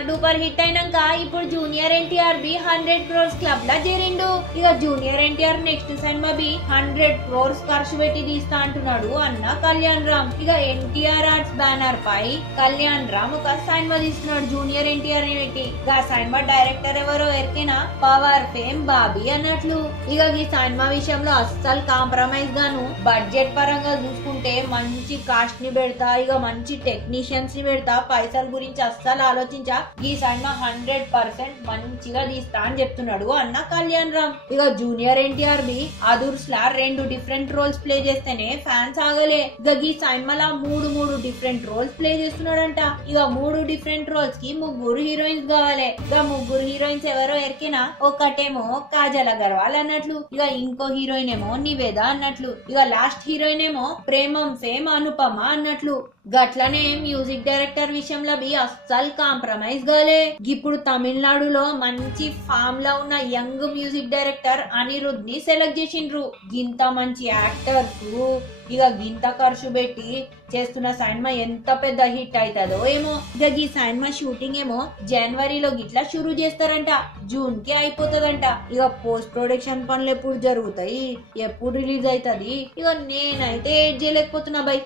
Super duper hit అయినాక ఇప్పుడు junior NTR బి 100 crores క్లబ్ లా చేరిండు. ఇక జూనియర్ ఎన్టీఆర్ నెక్స్ట్ సినిమా బి 100 crores ఖర్చు పెట్టి తీస్తా అంటున్నాడు అన్న కళ్యాణ్ రామ్. ఇక ఎన్టీఆర్ ఆర్ట్స్ బ్యానర్ పై కళ్యాణ్ రామ్ ఒక సినిమా తీస్తున్నాడు జూనియర్ ఎన్టీఆర్ పెట్టి. ఆ సినిమా డైరెక్టర్ ఎవరో ఎరికినా పవర్ ఫేమ్ బాబీ అన్నట్లు. ఇక ఈ సినిమా విషయంలో అస్సలు కాంప్రమైజ్ గాను బడ్జెట్ పరంగా చూసుకుంటే మంచి కాస్ట్ ని పెడతా, ఇక మంచి టెక్నీషియన్స్ ని పెడతా, పైసల గురించి అస్సలు ఆలోచించా ఈ సినిమా 100% మంచిగా తీస్తా అని చెప్తున్నాడు అన్న కళ్యాణ్ రామ్. ఇక జూనియర్ ఎన్టీఆర్ బి అదుర్స్ లా 2 డిఫరెంట్ రోల్స్ ప్లే చేస్తేనే ఫ్యాన్స్ ఆగలే. ఇక ఈ సినిమాలో 3 డిఫరెంట్ రోల్స్ ప్లే చేస్తున్నాడంట. ఇక 3 డిఫరెంట్ రోల్స్ కి 3 హీరోయిన్స్ కావాలి. ఇక 3 హీరోయిన్స్ ఎవరో ఎరికినా ఒకటేమో కాజల్ అగర్వాల్ అన్నట్లు, ఇక ఇంకో హీరోయిన్ ఏమో నివేద అన్నట్లు, ఇక లాస్ట్ హీరోయిన్ ఏమో ప్రేమం ఫేమ్ అనుపమ అన్నట్లు. గట్లనే మ్యూజిక్ డైరెక్టర్ విషయంలో బి అస్సలు కాంప్రమైజ్ కాలే. ఇప్పుడు తమిళనాడులో మంచి ఫామ్ లో ఉన్న యంగ్ మ్యూజిక్ డైరెక్టర్ అనిరుద్ ని సెలెక్ట్ చేసిండ్రు. గింత మంచి యాక్టర్స్ ఇక గింత ఖర్చు పెట్టి చేస్తున్న సినిమా ఎంత పెద్ద హిట్ అవుతుందో ఏమో. ఇక ఈ సినిమా షూటింగ్ ఏమో జనవరిలో గిట్లా షురూ చేస్తారంట, జూన్ కి అయిపోతుందంట. ఇక పోస్ట్ ప్రొడక్షన్ పనులు ఎప్పుడు జరుగుతాయి, ఎప్పుడు రిలీజ్ అవుతుంది, ఇక నేనైతే ఏడ్ చేయలేకపోతున్నా బై.